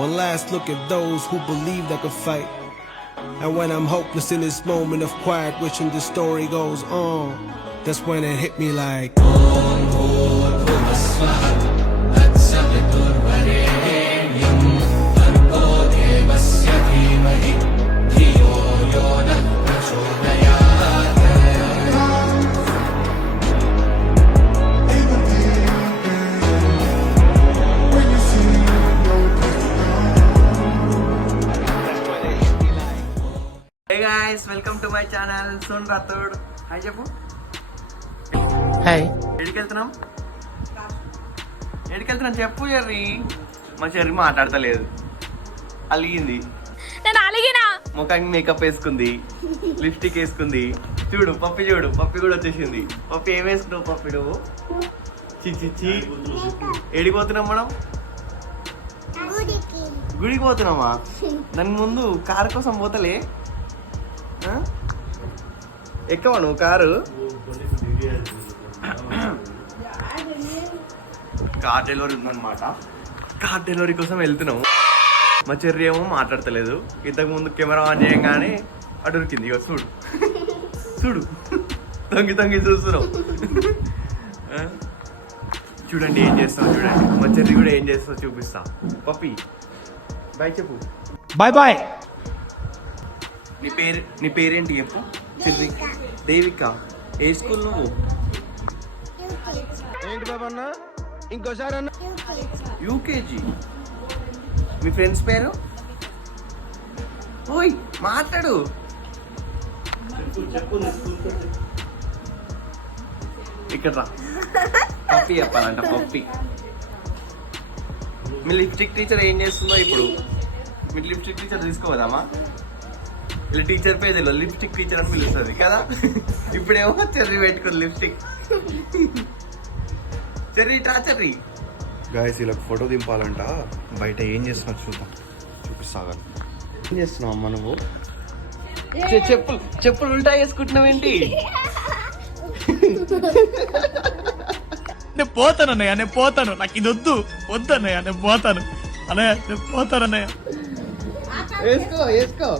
One last look at those who believed I could fight. And when I'm hopeless in this moment of quiet, wishing the story goes on, that's when it hit me like. Hey guys, welcome to my channel. Sun Rathod. Hi చెప్పు. Hi. ఎడికెళ్తున్నాం చెప్పు cherry. మా cherry మాట్లాడతలేదు, అలిగింది. నేను అలిగినా. ముఖానికి makeup వేసుకుంది, lipstick వేసుకుంది. చూడు పప్పి కూడా వచ్చేసింది. పప్పి ఏం వేసుకున్నావు పప్పి నువ్వు? చి ఎడిపోతున్నాం మనం? గుడికి పోతున్నామా? దాని ముందు కారు కోసం పోతలే. ఎక్కవా నువ్వు కారు? కార్ డెలివరీ ఉందన్నమాట. కార్ డెలివరీ కోసం వెళ్తున్నావు. మా చెర్రీ ఏమో మాట్లాడతలేదు. ఇంతకు ముందు కెమెరా ఆన్ చేయగానే అడురికింది. ఇక చూడు తొంగి చూస్తున్నావు. చూడండి ఏం చేస్తావు, చూడండి. మా చెర్రీ కూడా ఏం చేస్తావు చూపిస్తా. పప్పి బాయ్ చెప్పు. Bye bye. నీ పేరేంటి చెప్పు. చెర్రీ. దేవిక. ఏ స్కూల్ నువ్వు? ఏంటి బాబన్నా ఇంకోసారి అన్న? యూకేజీ. మీ ఫ్రెండ్స్ పేరు? ఓయ్ మాట్లాడు. ఇక్కడ రా. పప్పి చెప్పాలంట. పప్పి. మీ లిప్స్టిక్ టీచర్ ఏం చేస్తుందో ఇప్పుడు? మీ లిప్స్టిక్ టీచర్ తీసుకోవదామా? ఇలా టీచర్ పేజీలో లిప్స్టిక్ టీచర్ అని పిలుస్తుంది కదా. ఇప్పుడేమో చెర్రీ పెట్టుకుంది లిప్స్టిక్. చెర్రీ గాయస్ ఇలా ఫోటో దింపాలంట. బయట ఏం చేస్తున్నావు చూద్దాం, చూపిస్తా. ఏం చేస్తున్నావు అమ్మ నువ్వు? చెప్పులు ఉల్టా వేసుకుంటున్నావు ఏంటి? నేను పోతాను అన్నయ్య, నేను పోతాను. నాకు ఇది వద్దు అన్నయ్య, నేను పోతాను అన్నయ్య, నేను పోతాను అన్నయ్య. వేసుకో.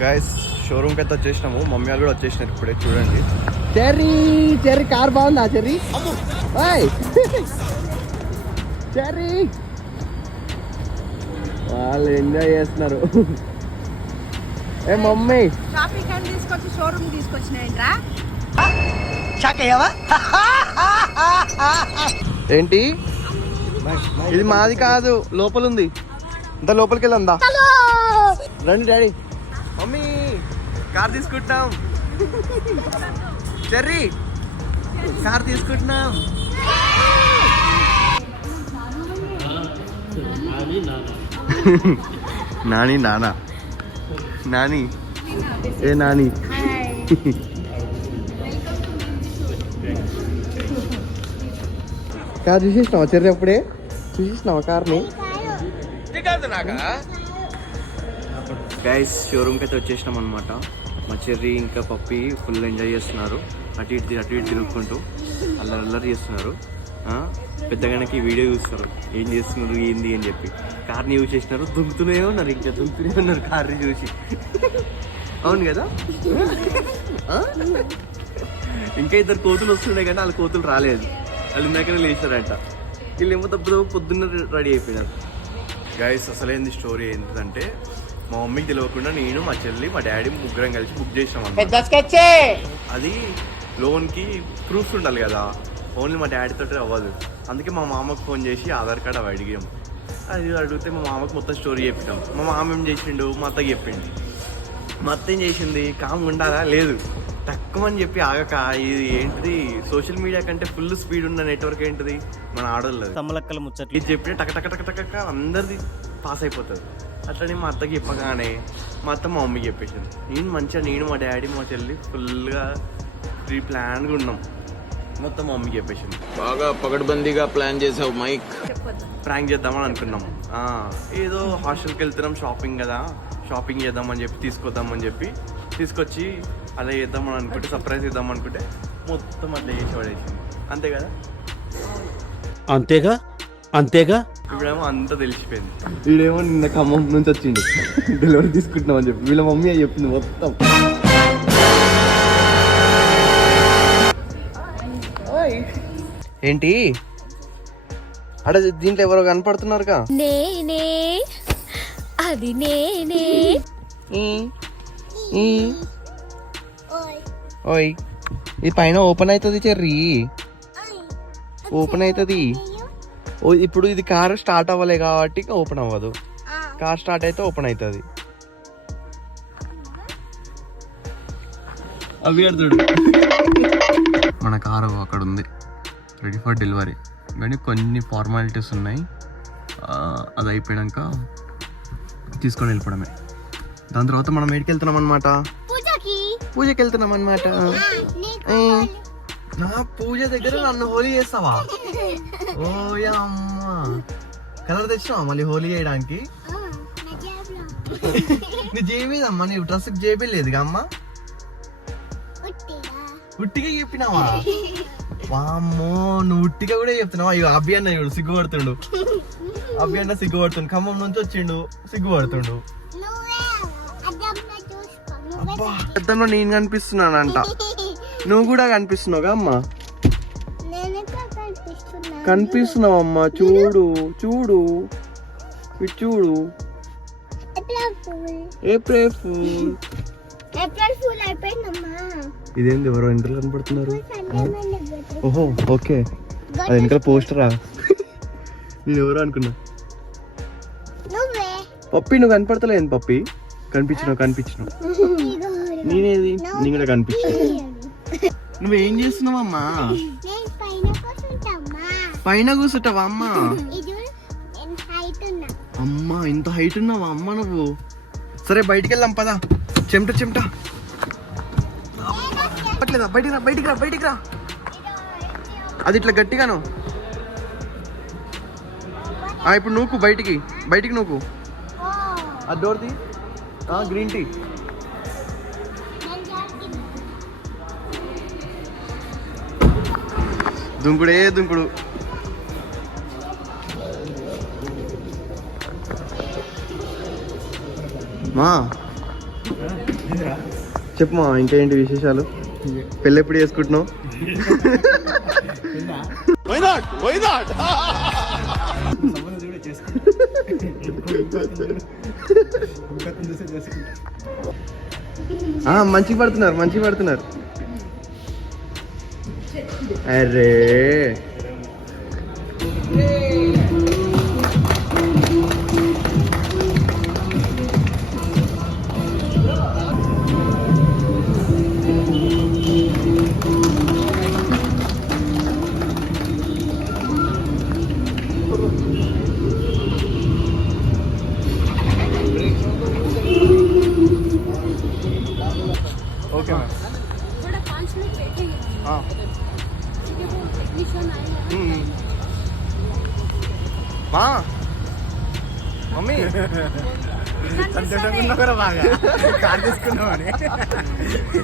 గాయస్ షోరూమ్ కి అయితే వచ్చేసినాము. మమ్మీ వాళ్ళు కూడా వచ్చేసినారు ఇప్పుడే. చూడండి చెర్రీ కార్ బాగుందా? చెర్రీ వాళ్ళు ఎంజాయ్ చేస్తున్నారు. ఏ మమ్మీ షాపింగ్ అని తీసుకొచ్చి షోరూమ్ తీసుకొచ్చినాయంట్రా. ఏంటి? ఇది మాది కాదు, లోపల ఉంది. ఇంత లోపలికి వెళ్ళందా? రండి డాడీ. మమ్మీ కార్ తీసుకుంటున్నాం. చెర్రీ కార్ తీసుకుంటున్నాం. నాని ఏ నాని. కార్ చూసేసినావా చెర్రీ? అప్పుడే చూసేసినావా కార్ని? గైస్ షోరూమ్కి అయితే వచ్చేసినాం అనమాట. మా చెర్రీ ఇంకా పప్పి ఫుల్ ఎంజాయ్ చేస్తున్నారు. అటు ఇటు తిరుగుకుంటూ అల్లరి చేస్తున్నారు. పెద్దగానకి వీడియో చూస్తారు ఏం చేస్తున్నారు ఏంది అని చెప్పి. కార్ని యూజ్ చేసినారు, దుంకుతూనే ఉన్నారు కార్ని చూసి. అవును కదా. ఇంకా ఇద్దరు కోతులు వస్తుండే కానీ వాళ్ళ కోతులు రాలేదు. వాళ్ళు ఇందాకనే లేచారంట. వీళ్ళేమో పొద్దున్న రెడీ అయిపోయినారు. గాయస్ అసలేంది స్టోరీ ఏంటంటే, మా మమ్మీకి తెలియకుండా నేను, మా చెల్లి, మా డాడీ ముగ్గురం కలిసి బుక్ చేసినాం అన్నమాట. అది లోన్కి ప్రూఫ్స్ ఉండాలి కదా, ఓన్లీ మా డాడీ తోటి అవ్వదు. అందుకే మా మామకు ఫోన్ చేసి ఆధార్ కార్డ్ అవి అడిగాం. అది అడిగితే మా మామకు మొత్తం స్టోరీ చెప్పినాం. మా మామ ఏం చేసిండు, మా అత్తకి చెప్పిండు. మా అత్త ఏం చేసింది, కామ్ ఉండాలా లేదు తక్కువ అని చెప్పి ఆగక, ఇది ఏంటిది సోషల్ మీడియా కంటే ఫుల్ స్పీడ్ ఉన్న నెట్వర్క్ ఏంటిది మన ఆడోళ్ళది. తమ్మలక్కల ముచ్చట్లు ఇది చెప్పిన టక అందరిది పాస్ అయిపోతుంది. అట్లనే మా అత్తకి చెప్పగానే మా అత్త మా మమ్మీకి చెప్పేసింది. నేను మా డాడీ మా చెల్లి ఫుల్గా ప్రీ ప్లాన్గా ఉన్నాం. మొత్తం మా మమ్మీకి చెప్పేసింది. బాగా పకడ్బందీగా ప్లాన్ చేసావు మైక్. ప్రాంక్ చేద్దామని అనుకున్నాం. ఏదో హాస్టల్కి వెళ్తున్నాం, షాపింగ్ కదా, షాపింగ్ చేద్దామని చెప్పి తీసుకొద్దామని చెప్పి తీసుకొచ్చి అలా చేద్దామని అనుకుంటే సర్ప్రైజ్ ఇద్దాం అనుకుంటే మొత్తం అట్లా చేసి పడేసింది. అంతే కదా, అంతేగా అంతేగా. ఇప్పుడేమో అంతా తెలిసిపోయింది. వీడేమో నిన్న ఖమ్మం నుంచి వచ్చిండు డెలివరీ తీసుకుంటున్నామని చెప్పి వీళ్ళ మమ్మీ అని చెప్పింది మొత్తం. ఏంటి అడ దీంట్లో ఎవరో కనపడుతున్నారుగా? నేనే అది నేనే. ఓయ్ ఇది పైన ఓపెన్ అవుతుంది చెర్రీ, ఓపెన్ అవుతుంది. ఓ ఇప్పుడు ఇది కార్ స్టార్ట్ అవ్వలే కాబట్టి ఓపెన్ అవ్వదు, కార్ స్టార్ట్ అయితే ఓపెన్ అవుతుంది. అవి అడుగుడు. మన కారు అక్కడ ఉంది రెడీ ఫర్ డెలివరీ, కానీ కొన్ని ఫార్మాలిటీస్ ఉన్నాయి. అది అయిపోయాక తీసుకొని వెళ్ళిపోవడమే. దాని తర్వాత మనం ఏడికి వెళ్తున్నాం అనమాట, పూజకి వెళ్తున్నాం అనమాట. నా పూజ దగ్గర నన్ను హోలీ చేస్తావా? ఓయా అమ్మా, కలర్ తెచ్చినావా మళ్ళీ హోలీ చేయడానికి? నీ జేబీదమ్మా, నీ డ్రెస్ జేబీ లేదుగా అమ్మా. ఉట్టిగా చెప్పినావా? వామ్మో, నువ్వు ఉట్టిగా కూడా చెప్తున్నావా? అయ్యో అభి అన్న చూడు సిగ్గుపడుతుండు, అభి అన్న సిగ్గుపడుతుండు, ఖమ్మం నుంచి వచ్చిండు సిగ్గుపడుతుండు. అబ్బా పెద్దలో నేను కనిపిస్తున్నానంట, నువ్వు కూడా కనిపిస్తున్నావుగా అమ్మా? కనిపిస్తున్నావు అమ్మా, చూడు చూడు ఇటు చూడు. April fool. ఇదేంది ఎవరో ఇంటర్లో కనపడుతున్నారు? ఓహో ఓకే, అది వెనకాల పోస్టరా? నేను ఎవరో అనుకున్నా. పప్పి నువ్వు కనపడతలేదు పప్పి. కనిపించినావు నేనేది, నీ కూడా కనిపించాను. నువ్వేం చేస్తున్నావమ్మా? పైన కూర్చుంటావా అమ్మా? అమ్మా ఇంత హైట్ ఉన్నావా అమ్మ నువ్వు? సరే బయటికి వెళ్దాం పదా. చెమట పట్లేదా? బయటికి రా. అది ఇట్లా గట్టిగాను. ఇప్పుడు నువ్వు బయటికి నువ్వు ఆ డోర్ది. Green tea దుంకుడు. మా చెప్పు మా, ఇంకా ఏంటి విశేషాలు? పెళ్ళి ఎప్పుడు చేసుకుంటున్నావు? మంచిగా పడుతున్నారు. అరే ఓకే మా మమ్మీ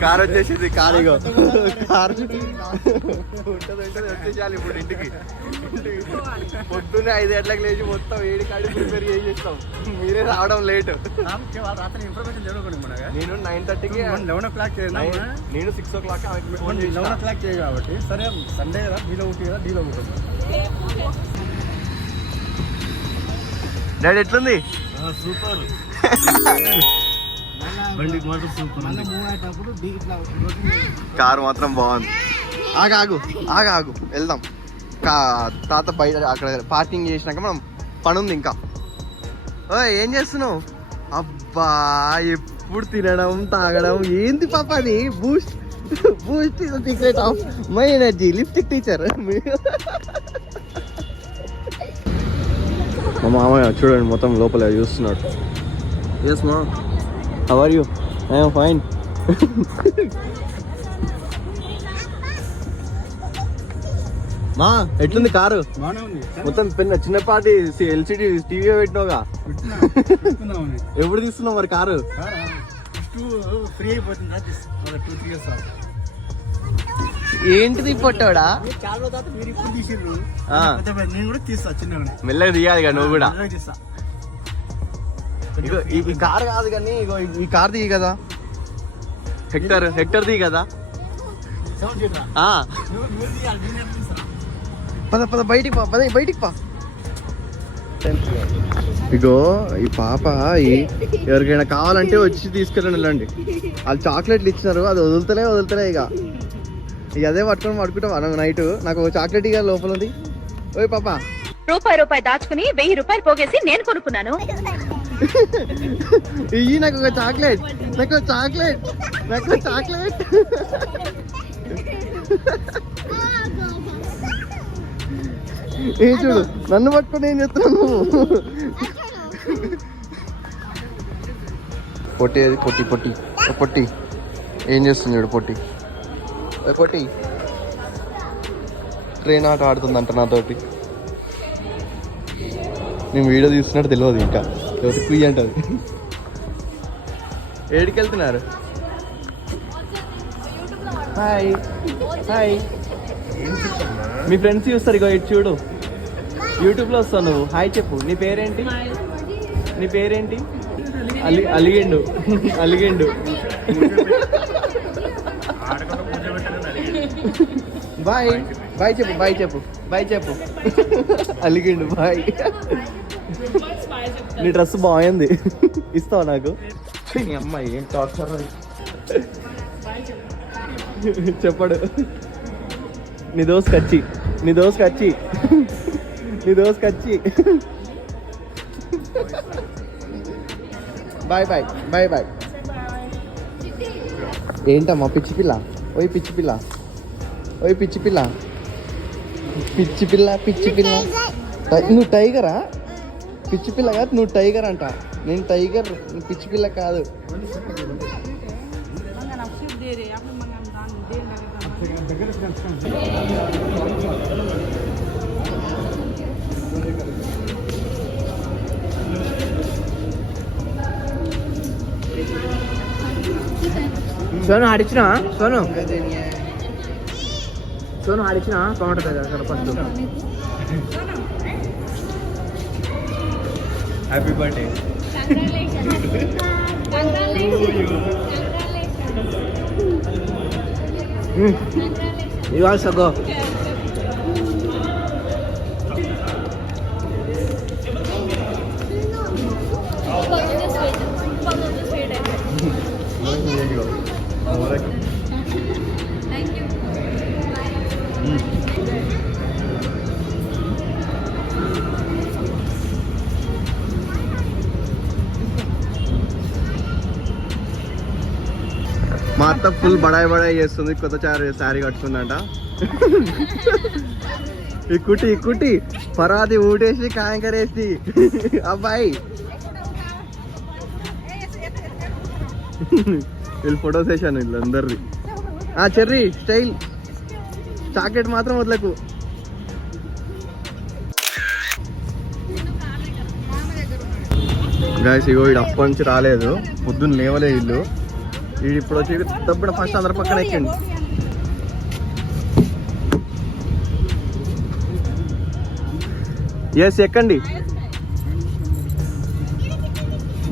కార్ వచ్చేసింది. కారు వచ్చేసాలి ఇప్పుడు ఇంటికి. పొద్దున్నే 5 గంటలకు లేచి మొత్తం 7 కాడికి ప్రిపేర్ చేసేస్తాం. మీరే రావడం లేట్. నేను 9:30కి 11 o'clock నేను 6 o'clock 11 o'clock కాబట్టి సరే సండే కదా, డీలో ఉంటుంది కదా, డీలో ఉంటుంది. డాడీ ఎట్లుంది? సూపర్. బండికి మాత్రం సూపర్. కారు మాత్రం బాగుంది. ఆగు వెళ్దాం. తాత బయట అక్కడ పార్కింగ్ చేసినాక మనం పని ఉంది ఇంకా. ఏం చేస్తున్నావు? అబ్బా ఎప్పుడు తినడం తాగడం ఏంది పాప అది? Boost secret of my energy lipstick teacher. మా మామయ్య చూడండి మొత్తం లోపల చూస్తున్నాడు. ఎస్ మా, how are you? I'm fine. మా ఎట్లుంది కారు? మొత్తం చిన్నపాటి ఎల్సిడి టీవీ పెట్టినావుగా. ఎప్పుడు తీస్తున్నావు మరి కారు? ఫ్రీ అయిపోతుంది 2-3 years. ఏంటిది పొట్టోడా? చాలా తర్వాత మీరు ఇప్పుడు తీసిర్రు, నేను కూడా తీస్తా చిన్నగా. మెల్లగా తీయాలి కదా నువ్వు కూడా. తీస్తా. ఇగో ఈ కార్ కాదు కానీ ఇగో ఈ కార్ దిగి కదా, హెక్టర్ దిగి కదా. పద పద బయటికి పా, పద బయటికి పా. ఇగో ఈ పాప ఎవరికైనా కావాలంటే వచ్చి తీసుకెళ్ళండి వెళ్ళండి. వాళ్ళు చాక్లెట్లు ఇచ్చినారు, అది వదులుతలే ఇక అదే పట్టుకొని పడుకుంటాం నైట్. నాకు ఒక చాక్లెట్ ఇక లోపల ఉంది. ఓయ్ పాప, రూపాయి దాచుకుని 1000 రూపాయలు పోగేసి నేను కొనుక్కున్నాను. ఇయ్యి నాకు ఒక చాక్లెట్, నాకు చాక్లెట్. ఏ చూడు నన్ను పట్టుకొని ఏం చేస్తున్నావు నువ్వు? పొట్టి ఏం చేస్తుంది చూడు పొట్టి ట్రైన్ ఆట ఆడుతుందంట నాతోటి. నేను వీడియో తీస్తున్నట్టు తెలియదు ఇంకా, ఎవరికి కుయ్యి అంటది. ఏడికి వెళ్తున్నారు? హాయ్ మీ ఫ్రెండ్స్ చూస్తారు. ఇగో ఇటు చూడు, యూట్యూబ్లో వస్తావు నువ్వు. హాయ్ చెప్పు. నీ పేరేంటి? అలిగిండు. బాయ్ చెప్పు. అలిగిండు బాయ్. నీ డ్రెస్ బాగుంది, ఇస్తావు నాకు? అమ్మాయి ఏం టార్చర్ చెప్పడు. నీ దోస్ కచ్చి బాయ్. ఏంటమ్మా పిచ్చి పిల్ల? ఓయ్ పిచ్చి పిల్ల. నువ్వు టైగరా? పిచ్చి పిల్ల కాదు, నువ్వు టైగర్ అంట. నేను టైగర్, పిచ్చి పిల్ల కాదు. సోను ఆడిచ్చినా? సోను ఆడిచ్చినా? బాగుంటుంది అసలు first. Happy birthday. You also go. మా అత్త ఫుల్ బడాయి చేస్తుంది, కొత్త శారీ కట్టుకుందంట. ఇక్కుటి పరాది ఊటేసి కాయంకరేసి అబ్బాయి వీళ్ళు ఫోటో సెషన్ వీళ్ళందరిది. చెర్రీ స్టైల్ చాక్లెట్ మాత్రం వదలకు. గాయస్ ఇగో వీడు అప్పటి నుంచి రాలేదు, పొద్దున్న లేవలే వీళ్ళు. వీడు ఇప్పుడు వచ్చి తప్పుడు ఫస్ట్ అందరి పక్కన ఎక్కండి. ఎస్ ఎక్కండి.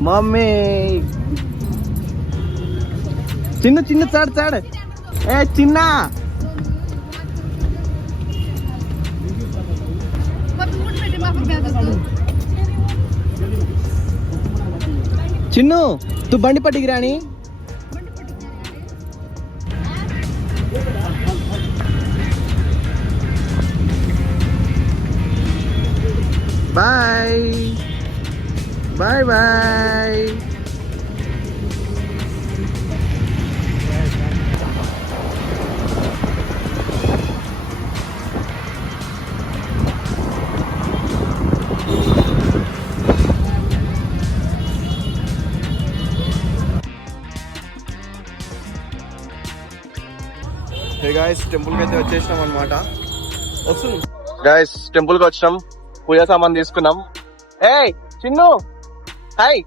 మమ్మీ చిన్న చాడు ఏ చిన్న చిన్ను తు బండి పట్టికి రాని. బాయ్. హే గాయ్స్, టెంపుల్కి అయితే వచ్చేసినాం అనమాట. వస్తుంది. గైస్ టెంపుల్ కి వచ్చినాం, పూజా సామాన్ తీసుకున్నాం. ఏయ్ చిన్ను, హాయ్.